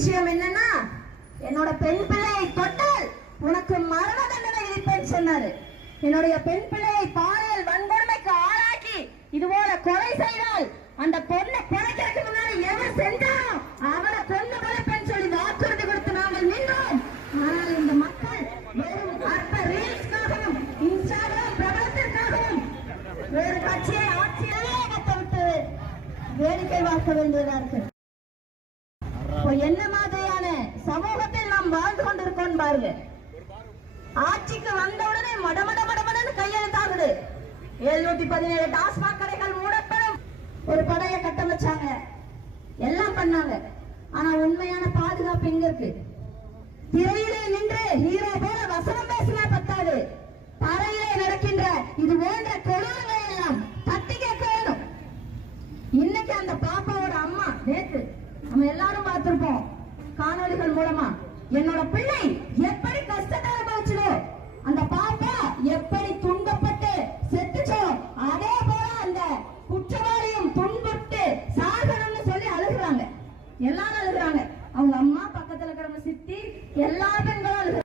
விஷயம் என்னன்னா, என்னோட பெண் பிள்ளையை தொட்டால் உனக்கு மரண தண்டனை விதிப்பேன்னு சொன்னாரு. என்னுடைய பெண் பிள்ளையை பாலியல் வன்கொடுமைக்கு ஆளாக்கி இதுபோல கொலை செய்தால் அந்த பொண்ணை கொலைக்கிறதுக்கு முன்னாடி எவர் செஞ்சாலும் அவரை கொண்டு கொலைப்பேன்னு சொல்லி வாக்குறுதி கொடுத்து நாங்கள் நின்றோம். ஆனால் இந்த மக்கள் வெறும் அற்ப ரீல்ஸ்க்காகவும் இன்ஸ்டாகிராம் பிரபலத்திற்காகவும் வேறு கட்சியை ஆட்சியிலே விட்டு வேடிக்கை பார்க்க வேண்டியதா இருக்கு. என்ன மாதிரியான சமூகத்தில் நாம் வாழ்ந்து கொண்டிருக்கோம் பாருங்க. ஆட்சிக்கு வந்தவுடனே மடமடன்னு கையெழுத்தாகுது. 717 டாஸ்மாக் கடைகள் மூடப்படும். ஒரு படையை கட்டமைச்சாங்க, எல்லாம் பண்ணாங்க. ஆனா உண்மையான பாதுகாப்பு எங்க இருக்கு? திரையிலே நின்று ஹீரோ போல வசனம் பேசினா பத்தாது. தரையிலே நடக்கின்ற இது போன்ற கொடூரங்களை எல்லாம் தட்டி கேட்க வேணும். இன்னைக்கு அந்த பாப்பாவோட அம்மா, நேற்று நம்ம எல்லாரும் பார்த்திருப்போம் காணொலிகள் மூலமா, என்னோட பிள்ளை எப்படி கஷ்டத்தை அனுபவிச்சதோ, அந்த பாப்பா எப்படி துன்பப்பட்டு செத்துச்சோ, அதே போல அந்த குற்றவாளியும் துன்புட்டு சாகணும்னு சொல்லி அழுகுறாங்க. எல்லாரும் அழுகுறாங்க. அவங்க அம்மா, பக்கத்துல இருக்கிறவங்க, சித்தி, எல்லா பெண்களும் அழுகுறாங்க.